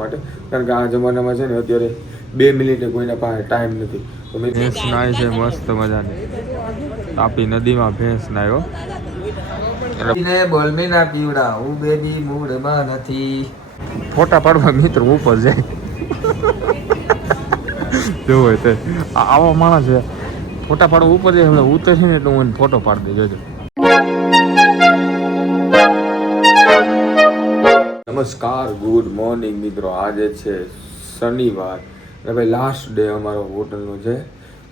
માટે, કારણ કે આ જમાનામાં છે ને અત્યારે 2 મિનિટે કોઈના પાસે ટાઈમ નથી. તો ભેંસ નાય છે મસ્ત મજાની, તાપી નદીમાં ભેંસ નાયો. બોલમી ના પીવડા હું બેબી મૂડમાં નથી. ફોટા પાડવા મિત્રો ઉપર જાય જોવો તે આવો માણસ છે, ફોટા પાડવા ઉપર જાય. હમણાં ઉતર છે ને એટલે હું ફોટો પાડી દઈ જોજો. નમસ્કાર, ગુડ મોર્નિંગ મિત્રો. આજે છે શનિવાર અને ભાઈ લાસ્ટ ડે અમારો હોટલનો છે.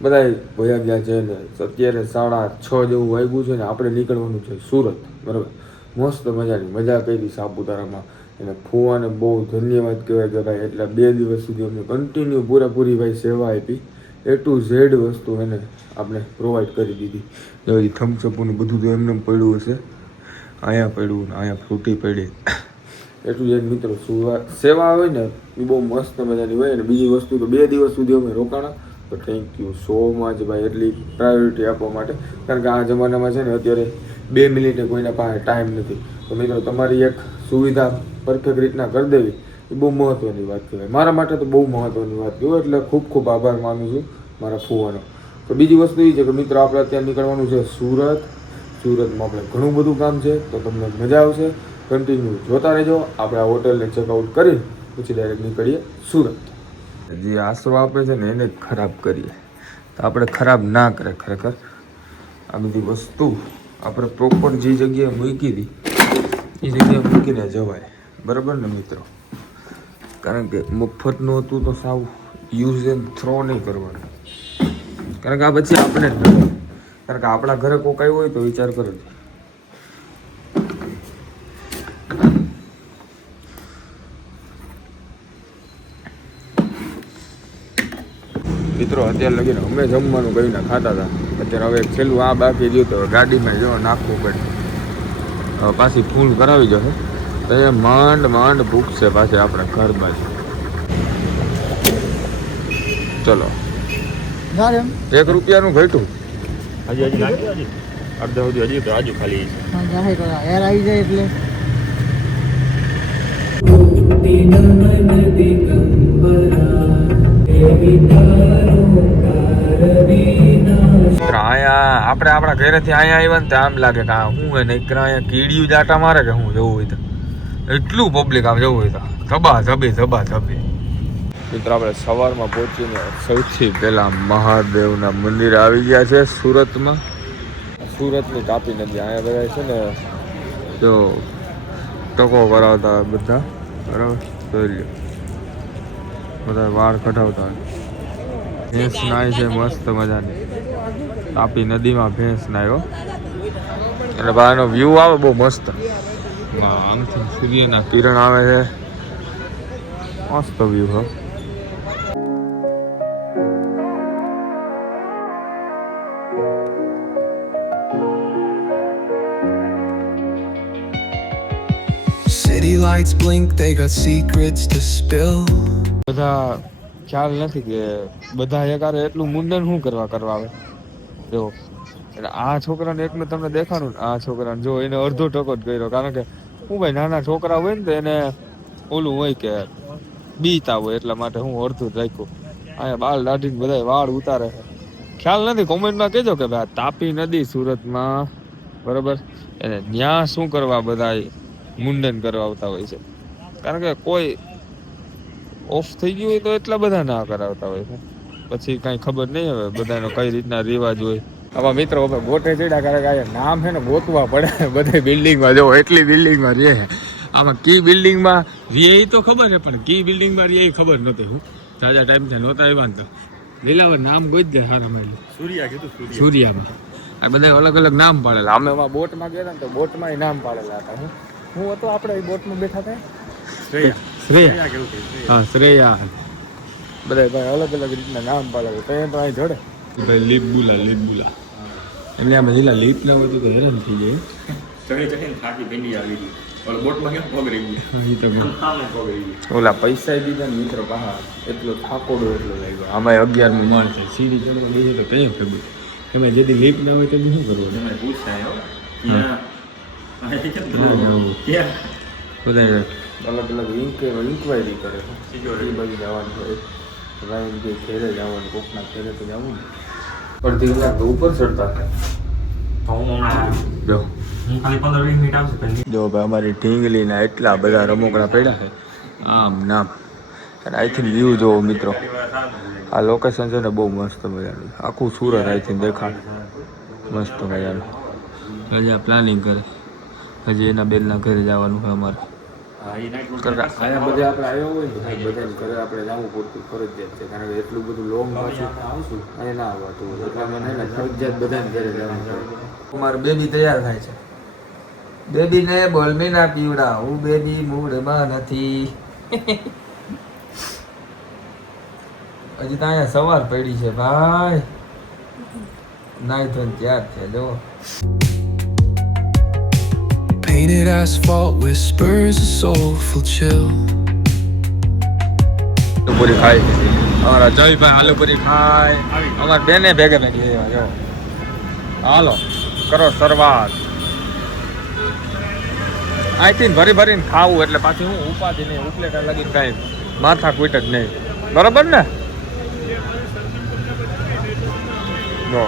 બધા ભયા ગયા છે ને અત્યારે 6:30 જેવું વાગ્યું છે ને આપણે નીકળવાનું છે સુરત. બરાબર, મસ્ત મજાની મજા કરી સાપુતારામાં. અને ફુવાને બહુ ધન્યવાદ કહેવાય કે ભાઈ એટલા 2 દિવસ સુધી અમને કન્ટિન્યુ પૂરેપૂરી ભાઈ સેવા આપી. A to Z વસ્તુ એને આપણે પ્રોવાઈડ કરી દીધી. એ થમ્સઅપનું બધું તો એમને પડ્યું હશે, અહીંયા પડ્યું ને અહીંયા ફ્રૂટી પડી. એટલું જ મિત્રો સેવા હોય ને એ બહુ મસ્ત મજાની હોય. અને બીજી વસ્તુ તો 2 દિવસ સુધી અમે રોકાણા. તો થેન્ક યુ સો મચ ભાઈ એટલી પ્રાયોરિટી આપવા માટે, કારણ કે આ જમાનામાં છે ને અત્યારે 2 મિનિટે કોઈના પાસે ટાઈમ નથી. તો મિત્રો તમારી એક સુવિધા પરફેક્ટ રીતના કરી દેવી એ બહુ મહત્ત્વની વાત કહેવાય. મારા માટે તો બહુ મહત્ત્વની વાત કહેવાય. એટલે ખૂબ ખૂબ આભાર માનું છું મારા ફુવાનો. તો બીજી વસ્તુ એ છે કે મિત્રો આપણે અત્યારે નીકળવાનું છે સુરત. સુરતમાં આપણે ઘણું બધું કામ છે, તો તમને મજા આવશે. કન્ટિન્યુ જોતા રહેજો. આપણે આ હોટલને ચેકઆઉટ કરી પછી ડાયરેક્ટ નીકળીએ સુરત. જે આશરો આપે છે ને એને ખરાબ કરીએ, તો આપણે ખરાબ ના કરે. ખરેખર આ બધી વસ્તુ આપણે પ્રોપર જે જગ્યાએ મૂકી હતી એ જગ્યાએ મૂકીને જવાય. બરાબર ને મિત્રો? કારણ કે મફતનું હતું તો સાવ યુઝ એન્ડ થ્રો નહીં કરવાનું, કારણ કે આ પછી આપણે જ નથી. કારણ કે આપણા ઘરે કોઈ આવ્યું હોય તો વિચાર કરો. મિત્રો અત્યારે લગીને અમે જમવાનું કહીને ખાતા હતા. અત્યારે હવે છેલ્લું આ બાકી રહ્યું તો ગાડીમાં જો નાખવું પડે. હવે પાછી ફૂલ કરાવી જશે તો એ માંડ ભૂખ છે પાછી આપણે ઘર બાજુ. ચલો 1 રૂપિયાનું ઘટ્યું હજી અડધા સુધી હજી તો આજુ ખાલી એર આવી જાય એટલે અહીંયા આપણે આપણા ઘરેથી અહીંયા આવ્યા ને તો આમ લાગે કે હું હોય નહીકર અહીંયા કીડિયું જાટા મારે કે હું જવું હોય તો એટલું પબ્લિક આમ જવું હોય તો ધબા ધબે. મિત્રો આપણે સવારમાં પહોંચીને સૌથી પહેલાં મહાદેવના મંદિરે આવી ગયા છે સુરતમાં. સુરતની તાપી નદી અહીંયા બધા છે ને જો ટકો કરાવતા બધા. બરાબર, જોઈ લો બધા વાળ કઢાવતા. ભેંસ નાય છે મસ્ત મજાની, તાપી નદીમાં ભેંસ નાયો. એટલે બહારનો વ્યૂ આવે બહુ મસ્ત. આમથી સૂર્યના કિરણ આવે છે, મસ્ત વ્યૂ હોય. City lights blink, they got secrets to spill. બધા ખ્યાલ નથી કે બધા એકારે એટલું મુંડન શું કરવા આવે. જો એટલે આ છોકરાને એક મેં તમને દેખાડું ને, આ છોકરાને જો એને અડધો ટકો જ કર્યો. કારણ કે હું ભાઈ નાના છોકરા હોય ને તો એને ઓલું હોય કે બીતા હોય, એટલા માટે હું અડધું જ રાખ્યું. અહીંયા બાલ દાઢીને બધા વાળ ઉતારે છે. ખ્યાલ નથી, કોમેન્ટમાં કહેજો કે ભાઈ તાપી નદી સુરતમાં બરાબર એને ત્યાં શું કરવા બધા મુંડન કરવા આવતા હોય છે. કારણ કે કોઈ ઓફ થઈ ગયું હોય તો એટલા બધા ના કરાવતા હોય છે. પછી કાંઈ ખબર નહીં હવે બધાનો કઈ રીતના રિવાજ હોય. આવા મિત્રો હવે ગોટે ચડ્યા, કારણ કે આ નામ છે ને ગોતવા પડે. બધે બિલ્ડિંગમાં જો એટલી બિલ્ડિંગમાં રહે. આમાં કી બિલ્ડિંગમાં રહે તો ખબર છે, પણ કી બિલ્ડિંગમાં રહે ખબર નહોતી. હું તાજા ટાઈમથી નહોતા આવ્યા ને તો લીલાવર નામ ગોઈ દે સારા મારી સૂર્યા કીધું સૂર્યામાં. આ બધા અલગ અલગ નામ પાડેલા. અમે એમાં બોટમાં ગયા ને તો બોટમાં નામ પાડેલા હતા. હું હતો આપણે બોટમાં બેઠા હતા શ્રેયા. હા શ્રેયા. બધા ભાઈ અલગ અલગ રીતના નામ પાડેલા. તો એ તો અહીં જડે ભાઈ લીપ બુલા એટલે આમાં લીલા લીપ ના હોય તો હેરાન થઈ જાય. ચડી થાકી ભીંડી આવી ગઈ. ઓલા બોટમાં કેમ પગ રહી ગઈ. ઓલા પૈસા દીધા ને મિત્રો પાહા એટલો થાકોડો એટલો લાગ્યો. આમાં 11મી માળ છે, સીડી ચડવા લઈ જાય તો કઈ ખબર. તમે જેથી લીપ ના હોય તો શું કરવું? તમે પૂછાય બધા અલગ અલગ ઇન્ક્વાયરી કરે છે એ બાજુ જવાનું હોય તો ભાઈ એમ કે ઘેરે જવાનું કોકના ઘેરે તો જવું ને અડધી કલાક તો ઉપર ચડતા થાય જો હું ખાલી 15-20 મિનિટ આવશે પછી જો ભાઈ અમારી ઢીંગલીના એટલા બધા રમકડા પડ્યા છે આમ નામ અને અહીંથી વ્યૂ જોવો મિત્રો આ લોકેશન છે ને બહુ મસ્ત મજાનું આખું સુરત અહીંથી દેખાય મસ્ત મજાનું હજી આ પ્લાનિંગ કરે હજી એના બેનના ઘરે જવાનું છે અમારે અહીંયા બધે આપણે આવ્યો હોય ને બધાને ઘરે આપણે જવું પડતું ફરજિયાત છે કારણ કે એટલું બધું લોંગ પાછું આવશું અને ના આવતું એટલા મને ને ફરજિયાત બધાને ઘરે જવાનું છે મારું બેબી તૈયાર થાય છે બેબીને બોલમી ના પીવડા હું બેબી મૂડમાં નથી હજી તો અહીંયા સવાર પડી છે ભાઈ નાઈ ધોઈને તૈયાર છે જો Painted asphalt whispers a soulful chill. Aloo puri ખાય અમારા જયભાઈ આલુપુરી ખાય અમારા બેને ભેગે ભેગે જો હાલો કરો શરૂઆત અહીંથી ભરી ભરીને ખાવું એટલે પાછી હું ઉપાધિ નહીં ઉપલેટા લગીને કાંઈ માથા કૂટ જ નહીં બરોબર ને જો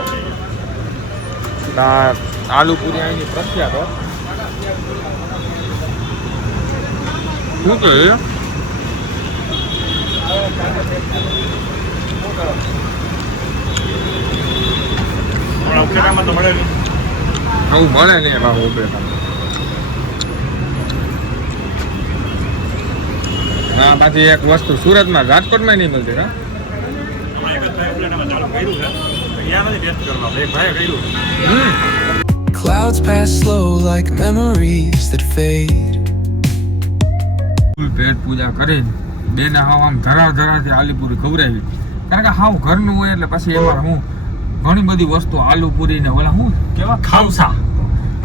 આલુપુરી અહીંની પ્રખ્યાત હો શું કહે ઉપલેટામાં તો મળે નહીં આવું મળે નહીં એમાં ઉપલેટામાં હા પાછી એક વસ્તુ સુરતમાં રાજકોટમાં નહીં મળતી હા Clouds pass slow like memories that fade. પેટ પૂજા કરીને બેને હાવ આમ ધરાથી આલુપુરી ખવડાવી કારણ કે હાવ ઘરનું હોય એટલે પછી એમાં હું ઘણી બધી વસ્તુ આલુપુરી ને ઓલા હું કેવા ખાવસા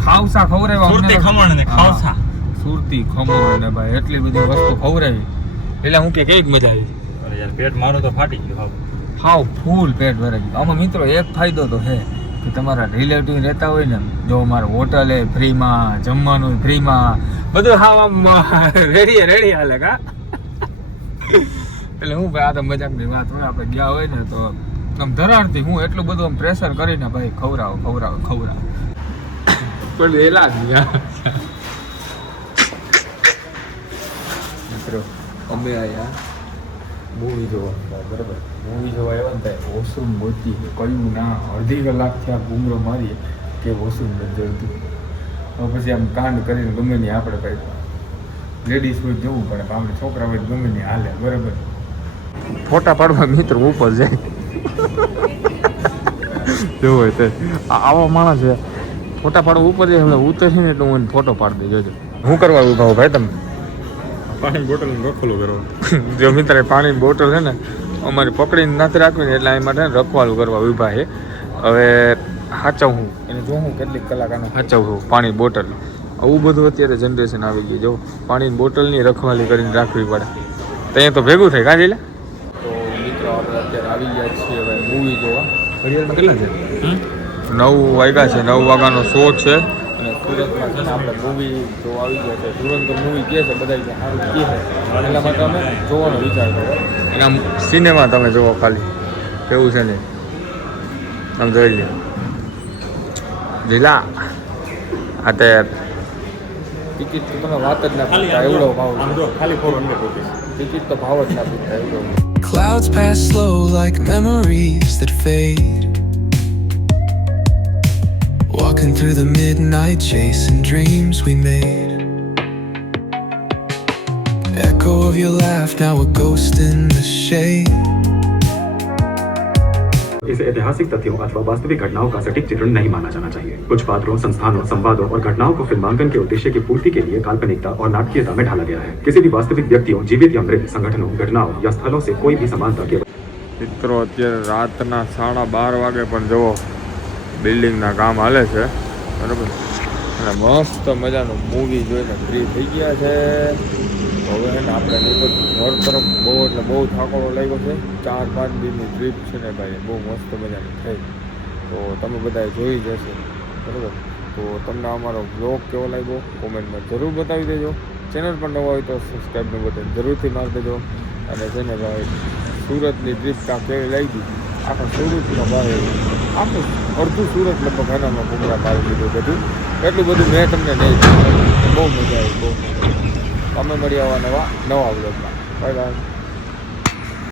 ખવડાવ્યા સુરતી ખમણ ને ખાવસા સુરતી ખમણ ને ભાઈ એટલી બધી વસ્તુ ખવડાવી એટલે હું કે કેવી મજા આવી અરે યાર પેટ મારું તો ફાટી ગયું હાવ ફૂલ પેટ ભરાઈ ગયું આમાં મિત્રો એક ફાયદો તો છે કે તમારા રિલેટિવ રહેતા હોય ને જો અમારે હોટલે ફ્રીમાં જમવાનું ફ્રીમાં બધું હાવ આમ રેડી હાલે કા એટલે હું ભાઈ આ તો મજાકની વાત હોય આપણે ગયા હોય ને તો આમ ધરાણથી હું એટલું બધું આમ પ્રેશર કરીને ભાઈ ખવડાવ પણ એલા જ મિત્રો અમે આયા મૂવી જોવા બરાબર મૂવી જોવા આવ્યા ને ત્યાં વોશરૂમ ગોતી કયું ના અડધી કલાક થયા ઘૂમરો મારીએ કે વોશરૂમ નથી જતું હવે પછી આમ કાંડ કરીને ગમે નહીં આપણે ભાઈ લેડીઝ હોય જવું પડે આપણે છોકરા હોય ગમે નહીં હાલે બરાબર ફોટા પાડવા મિત્રો ઉપર જાય જેવું હોય તે આવો માણસ છે ફોટા પાડવા ઉપર જાય હમણાં ઉતરશે ને એટલે હું ફોટો પાડી દે જોજો શું કરવા ઉભા હો ભાઈ તમે પાણી બોટલ રખોલું કરો જો મિત્ર પાણીની બોટલ છે ને અમારે પકડીને નથી રાખવી ને એટલે અહીં માટે રખવાલું કરવા ઊભા છે હવે સાચવવું એને જોઉં કેટલીક કલાક આનું સાચવવું પાણી બોટલ આવું બધું અત્યારે જનરેશન આવી ગયું જો પાણીની બોટલની રખવાલી કરીને રાખવી પડે તો અહીંયા તો ભેગું થાય કાં જઈલે તો મિત્રો આપણે અત્યારે આવી ગયા છીએ હવે મૂવી જોવા ઘડિયાળમાં કેટલા છે 9 વાગ્યા છે 9 વાગ્યાનો શો છે અને સુરતમાં છે ને આપણે મૂવી જોવા આવી ગયા છે તુરંત મૂવી કહે છે બધા સારું કહે છે એટલા માટે અમે જોવાનો વિચાર કર્યો એના સિનેમા તમે જોવો ખાલી કેવું છે ને તમે જોઈ લે જીલા આ તે ટિકિટ તો તમે વાત જ ના પૂછતા એવડો ભાવ ખાલી 400 રૂપિયા ટિકિટ તો ભાવ જ ના પૂછતા એવડો Clouds pass slow like memories that fade. Walking through the midnight, chasing dreams we made. Echo of your laugh, now a ghost in the shade. इसे ऐतिहासिक तथ्यों अथवा वास्तविक घटनाओं का सटीक चित्रण नहीं माना जाना चाहिए। कुछ पात्रों, संस्थानों, संवादों और घटनाओं को फिल्मांकन के उद्देश्य की पूर्ति के लिए काल्पनिकता और नाटकीयता में ढाला गया है। किसी भी वास्तविक व्यक्तियों, जीवित या मृत, संगठनों, घटनाओं या स्थलों से कोई भी समानता केवल મિત્રો અત્યારે રાતના 12:30 વાગે પણ જુઓ બિલ્ડિંગના કામ હાલે છે બરાબર અને મસ્ત મજાનું મૂવી જોઈને ફ્રી થઈ ગયા છે હવે એને આપણે નીકળશું ઘર તરફ બહુ એટલે બહુ થાકોડો લાગ્યો છે 4-5 દિનની ટ્રીપ છે ને ભાઈ બહુ મસ્ત મજાની થઈ તો તમે બધાએ જોઈ જશે બરાબર તો તમને અમારો બ્લોગ કેવો લાગ્યો કોમેન્ટમાં જરૂર બતાવી દેજો ચેનલ પર નવા હોય તો સબસ્ક્રાઈબનું બટન જરૂરથી મારી દેજો. અને છે ને ભાઈ સુરતની ટ્રીપ ત્યાં કેવી લાગી, આખા સુરતમાં ભાઈ આખું અડધું સુરત લગભગ એનામાં ઘૂમરા મારી દીધું બધું. એટલું બધું મેં તમને નહીં કીધું. બહુ મજા આવી, બહુ મજા આવી. અમે મળી આવવા નવા બ્લોગમાં. Bye bye.